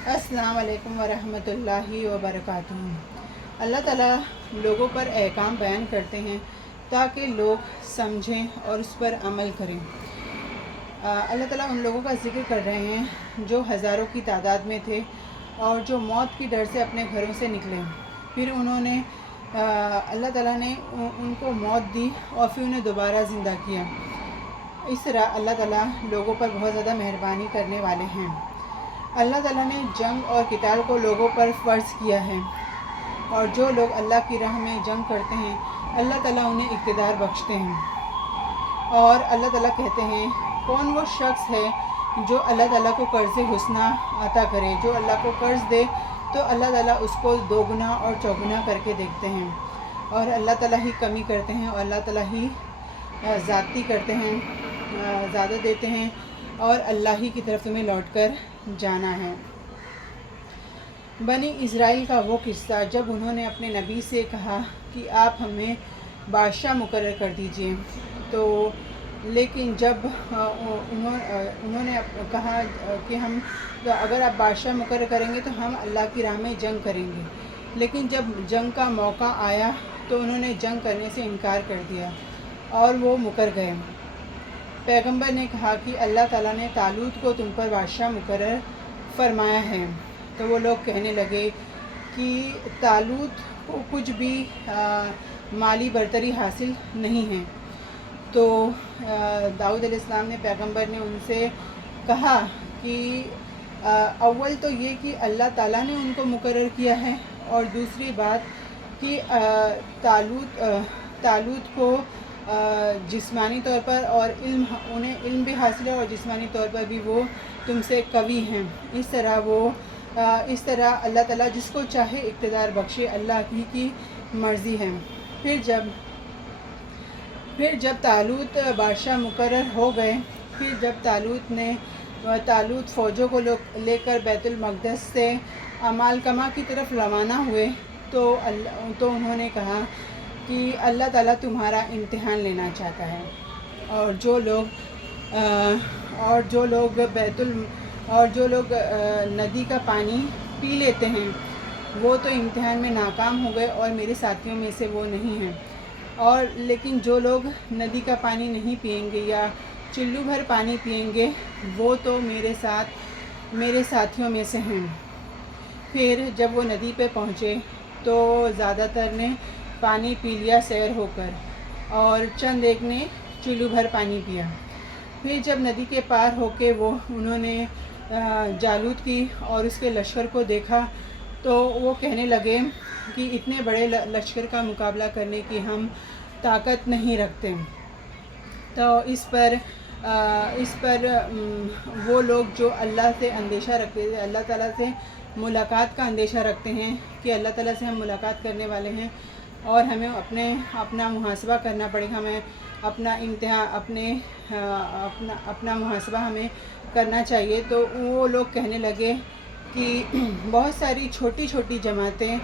अस्सलाम वालेकुम वरहमतुल्लाहि वबरकातुहू। अल्लाह ताला लोगों पर अहकाम बयान करते हैं ताकि लोग समझें और उस पर अमल करें। अल्लाह ताला उन लोगों का ज़िक्र कर रहे हैं जो हज़ारों की तादाद में थे और जो मौत की डर से अपने घरों से निकले। फिर उन्होंने अल्लाह ताला ने उनको मौत दी और फिर उन्हें दोबारा ज़िंदा किया। इस तरह अल्लाह ताला लोगों पर बहुत ज़्यादा मेहरबानी करने वाले हैं। अल्लाह ताला ने जंग और क़िताल को लोगों पर फ़र्ज़ किया है और जो लोग अल्लाह की राह में जंग करते हैं अल्लाह ताला उन्हें इक़्तिदार बख्शते हैं। और अल्लाह ताला कहते हैं, कौन वो शख्स है जो अल्लाह ताला को कर्ज़ हुस्ना अता करे। जो अल्लाह को कर्ज़ दे तो अल्लाह ताला उसको दोगुना और चौगुना करके देखते हैं और अल्लाह ताला ही कमी करते हैं और अल्लाह ताला ही ज़्यादती करते हैं, ज़्यादा देते हैं और अल्लाह ही की तरफ तुम्हें लौट कर जाना है। बनी इज़राइल का वो किस्सा जब उन्होंने अपने नबी से कहा कि आप हमें बादशाह मुकर्रर कर दीजिए, तो लेकिन जब उन्होंने कहा कि हम तो अगर आप बादशाह मुकर्रर करेंगे तो हम अल्लाह की राह में जंग करेंगे, लेकिन जब जंग का मौका आया तो उन्होंने जंग करने से इनकार कर दिया और वो मुकर गए। पैगंबर ने कहा कि अल्लाह ताला ने तालूत को तुम पर बादशाह मुकर्रर फरमाया है। तो वो लोग कहने लगे कि तालूत को कुछ भी माली बरतरी हासिल नहीं है। तो दाऊद अलैहिस्सलाम ने पैगंबर ने उनसे कहा कि अव्वल तो ये कि अल्लाह ताला ने उनको मुकर्रर किया है और दूसरी बात कि तालूत को जिस्मानी तौर पर और उन्हें इल्म भी हासिल है और जिस्मानी तौर पर भी वो तुमसे कवी हैं। इस तरह अल्लाह ताला जिसको चाहे इक़्तिदार बख्शे, अल्लाह की मर्ज़ी है। फिर जब तालूत बादशाह मुकर्रर हो गए, फिर जब तालूत फ़ौजों को लेकर बैतुल मक़दस से अमालकमा की तरफ रवाना हुए तो उन्होंने कहा कि अल्लाह ताला तुम्हारा इम्तिहान लेना चाहता है और जो लोग नदी का पानी पी लेते हैं वो तो इम्तिहान में नाकाम हो गए और मेरे साथियों में से वो नहीं हैं। और लेकिन जो लोग नदी का पानी नहीं पिएंगे या चुल्लू भर पानी पिएंगे वो तो मेरे साथियों में से हैं। फिर जब वो नदी पे पहुँचे तो ज़्यादातर ने पानी पी लिया सैर होकर और चंद एक ने चुल्लू भर पानी पिया। फिर जब नदी के पार होके उन्होंने जालूत की और उसके लश्कर को देखा तो वो कहने लगे कि इतने बड़े लश्कर का मुकाबला करने की हम ताकत नहीं रखते। तो इस पर वो लोग जो अल्लाह से अंदेशा रखते थे, अल्लाह ताला से मुलाकात का अंदेशा रखते हैं कि अल्लाह ताला से हम मुलाकात करने वाले हैं और हमें अपना मुहासबा करना पड़ेगा, हमें अपना मुहासबा हमें करना चाहिए। तो वो लोग कहने लगे कि बहुत सारी छोटी छोटी जमातें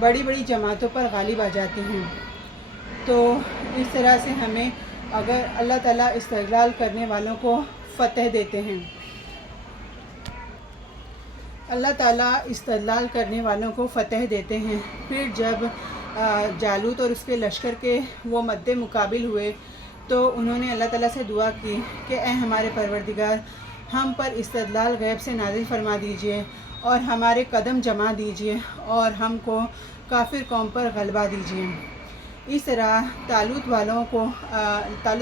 बड़ी बड़ी जमातों पर गालिब आ जाती हैं। तो इस तरह से हमें अगर अल्लाह ताला इस्तग़लाल करने वालों को फ़तह देते हैं, अल्लाह ताला इस्तग़लाल करने वालों को फ़तह देते हैं। फिर जब जालूत और उसके लश्कर के वो मद्दे मुकाबिल हुए तो उन्होंने अल्लाह ताला से दुआ की कि ए हमारे परवरदिगार, हम पर इस्तदलाल गैब से नाज़िल फरमा दीजिए और हमारे कदम जमा दीजिए और हमको काफ़िर कौम पर गलबा दीजिए। इस तरह तालूत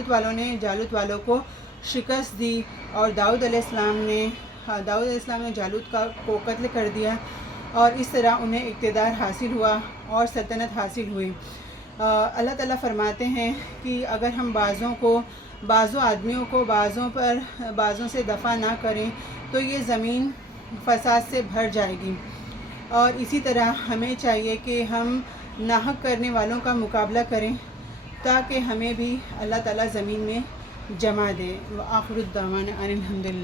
वालों ने जालूत वालों को शिकस्त दी और दाऊद अलैहिस्सलाम ने जालूत को कत्ल कर दिया और इस तरह उन्हें इक़्तिदार हासिल हुआ और सल्तनत हासिल हुई। अल्लाह ताला फरमाते हैं कि अगर हम बाज़ों आदमियों को बाज़ों से दफ़ा ना करें तो ये ज़मीन फ़साद से भर जाएगी। और इसी तरह हमें चाहिए कि हम नाहक करने वालों का मुकाबला करें ताकि हमें भी अल्लाह ताला ज़मीन में जमा दे। व आखिरुद्दावाना अनिल हम्दुलिल्लाह।